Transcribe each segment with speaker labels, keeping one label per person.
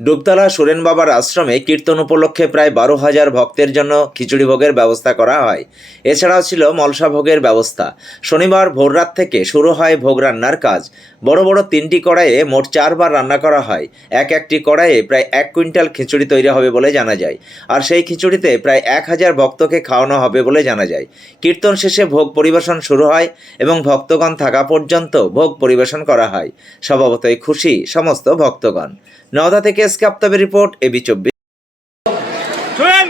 Speaker 1: ডুবতলা সুরেন বাবার আশ্রমে কীর্তন উপলক্ষে প্রায় বারো হাজার ভক্তের জন্য খিচুড়ি ভোগের ব্যবস্থা করা হয়। এছাড়াও ছিল মলসা ভোগের ব্যবস্থা। শনিবার ভোররাত থেকে শুরু হয় ভোগ রান্নার কাজ। বড় বড় তিনটি কড়াইয়ে মোট চারবার রান্না করা হয়। এক একটি কড়াইয়ে প্রায় এক কুইন্টাল খিচুড়ি তৈরি হবে বলে জানা যায়। আর সেই খিচুড়িতে প্রায় এক হাজার ভক্তকে খাওয়ানো হবে বলে জানা যায়। কীর্তন শেষে ভোগ পরিবেশন শুরু হয় এবং ভক্তগণ থাকা পর্যন্ত ভোগ পরিবেশন করা হয়। স্বভাবতই খুশি সমস্ত ভক্তগণ। নওদা থেকে এসকে আফতাবের রিপোর্ট এবি চব্বিশ।
Speaker 2: সুরেন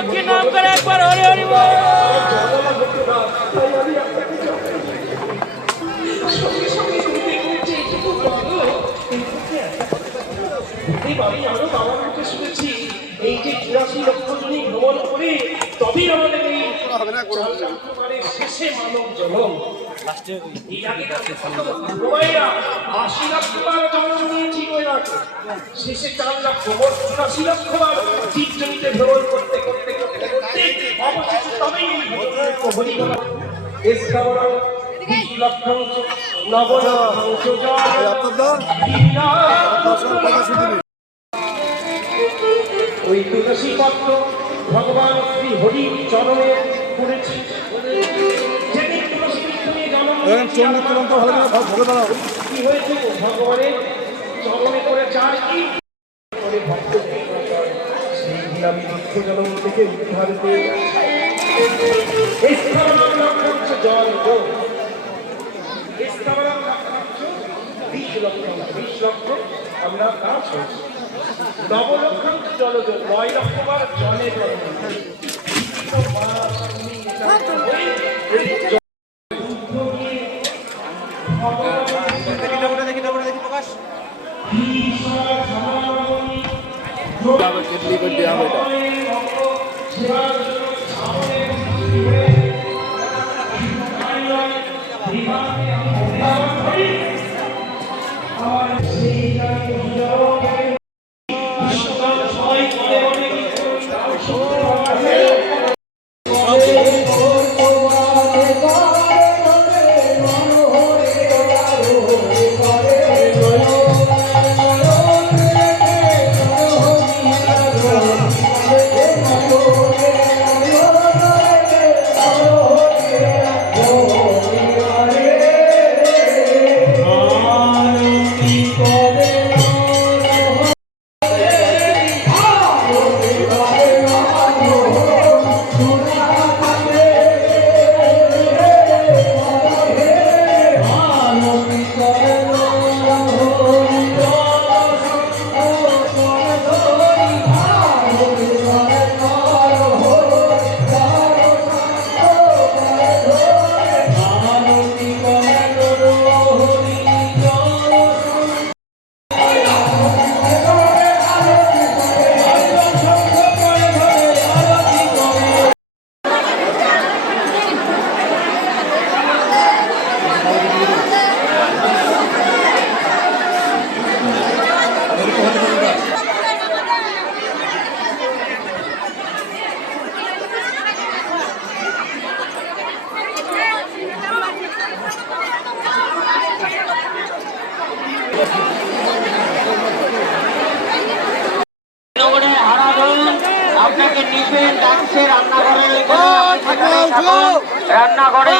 Speaker 2: মহালক্ষ্মী নাম করে একবার হরি হরি
Speaker 3: ভ্রমণ করে তবেই আমাদের এই শেষে মানব জনম আশি লক্ষ বার জন্ম নিয়েছি। শেষে চার লক্ষ চুরাশি লক্ষ বার জীবজমিতে ভ্রমণ করতে ওই তুলসী পত্র ভগবান শ্রী হরি চরণে পড়েছি যেদিন তুলসী বৃক্ষ নিয়ে জন্ম নিয়েছি আমরা, কি হয়েছে ভগবানের চরণে করে চার জনম থেকে উদ্ধার পেয়ে লক্ষাংশ বিশ লক্ষাংশ বিশ লক্ষ আমরা কাজ হয়েছি নব লক্ষাংশ জলজ নয় লক্ষ বার জলে জল
Speaker 4: নগরে হারা Divine আপনাকে নিচে ডাকছে রান্নাঘরে। রান্নাঘরে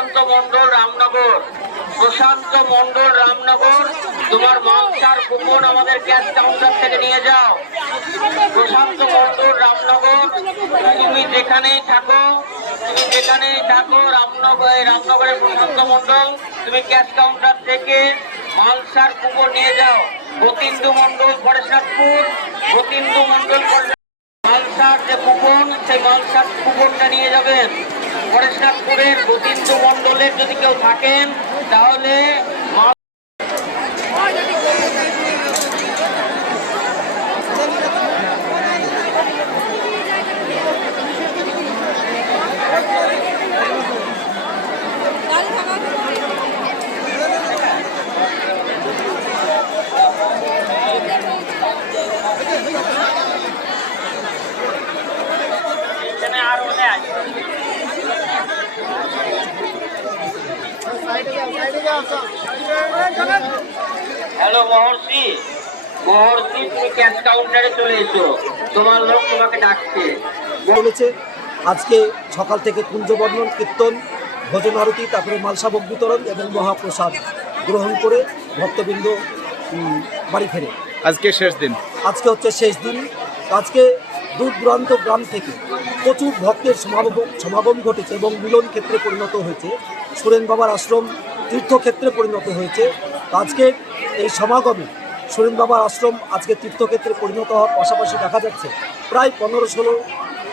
Speaker 4: প্রশান্ত মন্ডল রামনগর। প্রশান্ত মন্ডল রামনগর, তোমার মাংসার কুপন আমাদের ক্যাশ কাউন্টার থেকে নিয়ে যাও। প্রশান্ত মন্ডল রামনগর, তুমি যেখানেই থাকো, তুমি যেখানেই থাকো, রামনগর রামনগরের প্রশান্ত মন্ডল তুমি ক্যাশ কাউন্টার থেকে মালসার কুপন নিয়ে যাও। গতিন্দু মন্ডল পরেশনাথপুর, গতিন্দু মন্ডল মালসার যে কুপন, সেই মালসার কুপনটা নিয়ে যাবেন। পরেশনাথপুরের গোবিন্দ মন্ডলের যদি কেউ থাকেন তাহলে মাল- এখানে আর মনে আছে হ্যালো মহর্ষি মহর্ষি তুমি ক্যাশ কাউন্টারে চলে এসো। তোমার লোক তোমাকে ডাকছে।
Speaker 5: চলেছে আজকে সকাল থেকে কুঞ্জবর্ণন কীর্তন ভোজন আরতি তারপরে মালসাভোগ বিতরণ এবং মহাপ্রসাদ গ্রহণ করে ভক্তবৃন্দ বাড়ি ফেরে।
Speaker 6: আজকে শেষ দিন।
Speaker 5: আজকে হচ্ছে শেষ দিন। আজকে দূর দূরান্ত গ্রাম থেকে প্রচুর ভক্তের সমাগম সমাগম ঘটেছে এবং মিলন ক্ষেত্রে পরিণত হয়েছে। সুরেন বাবার আশ্রম তীর্থক্ষেত্রে পরিণত হয়েছে। আজকে এই সমাগমে সুরেন বাবার আশ্রম আজকে তীর্থক্ষেত্রে পরিণত হওয়ার পাশাপাশি দেখা যাচ্ছে, প্রায় পনেরো ষোলো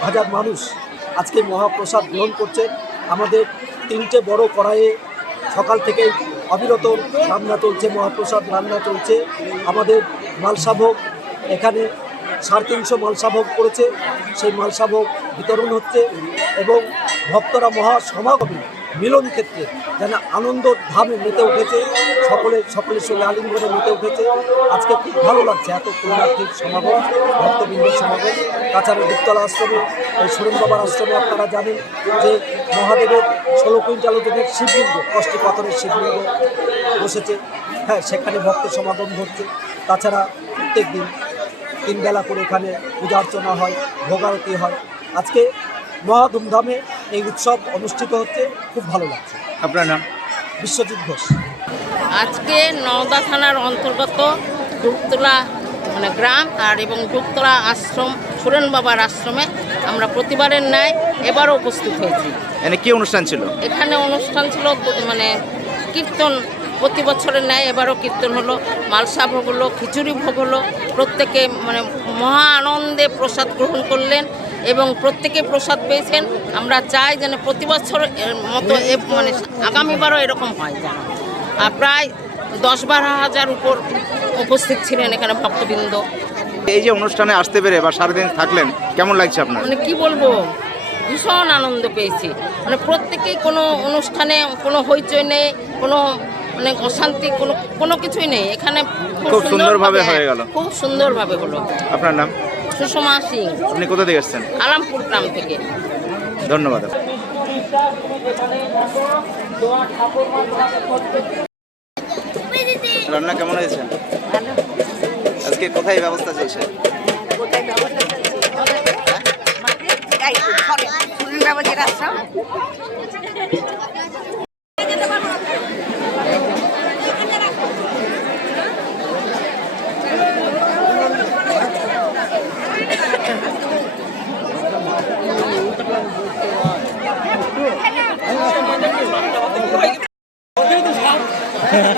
Speaker 5: হাজার মানুষ আজকে মহাপ্রসাদ গ্রহণ করছে। আমাদের তিনটে বড় কড়াইয়ে সকাল থেকে অবিরত রান্না চলছে, মহাপ্রসাদ রান্না চলছে। আমাদের মালসাভোগ, এখানে সাড়ে তিনশো মালসাভোগ পড়েছে। সেই মালসাভোগ বিতরণ হচ্ছে এবং ভক্তরা মহা সমাগমে মিলন ক্ষেত্রে যেন আনন্দ ধামে মেতে উঠেছে সকলে সকলের সঙ্গে আলিঙ্গনে মেতে উঠেছে। আজকে খুব ভালো লাগছে এত পুণ্যার্থীর সমাগম, ভক্তবৃন্দের সমাগম। তাছাড়া দিকতলা আশ্রমে, এই সুরেন বাবার আশ্রমে আপনারা জানেন যে মহাদেবের ষোলো কুইন্টাল ওজনের শিবলিঙ্গ, কষ্টি পাথরের শিবলিঙ্গ বসেছে। হ্যাঁ সেখানে ভক্তের সমাগম ঘটছে। তাছাড়া প্রত্যেক দিন তিন বেলা করে এখানে পূজা অর্চনা হয়, ভোগারতি হয়। আজকে মহা ধুমধামে এই উৎসব অনুষ্ঠিত হচ্ছে খুব ভালো লাগছে।
Speaker 6: আপনার নাম?
Speaker 5: বিশ্বজিৎ ঘোষ।
Speaker 7: আজকে নওদা থানার অন্তর্গত ডুবতলা মানে গ্রাম আর এবং ডুবতলা আশ্রম সুরেন বাবার আশ্রমে আমরা প্রতিবারের ন্যায় এবারও উপস্থিত হয়েছি।
Speaker 6: এখানে কি অনুষ্ঠান ছিল?
Speaker 7: এখানে অনুষ্ঠান ছিল মানে কীর্তন প্রতি বছরের ন্যায় এবারও কীর্তন হলো। মালসা ভোগ হলো খিচুড়ি ভোগ হলো। প্রত্যেকে মানে মহা আনন্দে প্রসাদ গ্রহণ করলেন। এবং প্রত্যেকে প্রসাদ পেয়েছেন। আমরা চাই যেন প্রতি বছর মতো মানে আগামীবারও এরকম হয় যেন। আর প্রায় দশ বারো হাজার উপর উপস্থিত ছিলেন এখানে ভক্তবৃন্দ।
Speaker 6: এই যে অনুষ্ঠানে আসতে পেরে বা সারাদিন থাকলেন কেমন লাগছে আপনার?
Speaker 7: মানে কি বলব? ভীষণ আনন্দ পেয়েছি। মানে প্রত্যেকেই কোনো অনুষ্ঠানে কোনো হইচই নেই কোনো মানে অশান্তি কোনো কোনো কিছুই নেই। এখানে
Speaker 6: খুব সুন্দরভাবে
Speaker 7: হয়ে
Speaker 6: গেল।
Speaker 7: খুব সুন্দরভাবে হলো।
Speaker 6: আপনার নাম?
Speaker 7: সুষমা সিং
Speaker 6: আপনি কোথা থেকে এসেছেন
Speaker 7: আলামপুর গ্রাম থেকে।
Speaker 6: ধন্যবাদ। রান্না কেমন হয়েছে? আজকে কোথায় ব্যবস্থা চলছে?
Speaker 8: না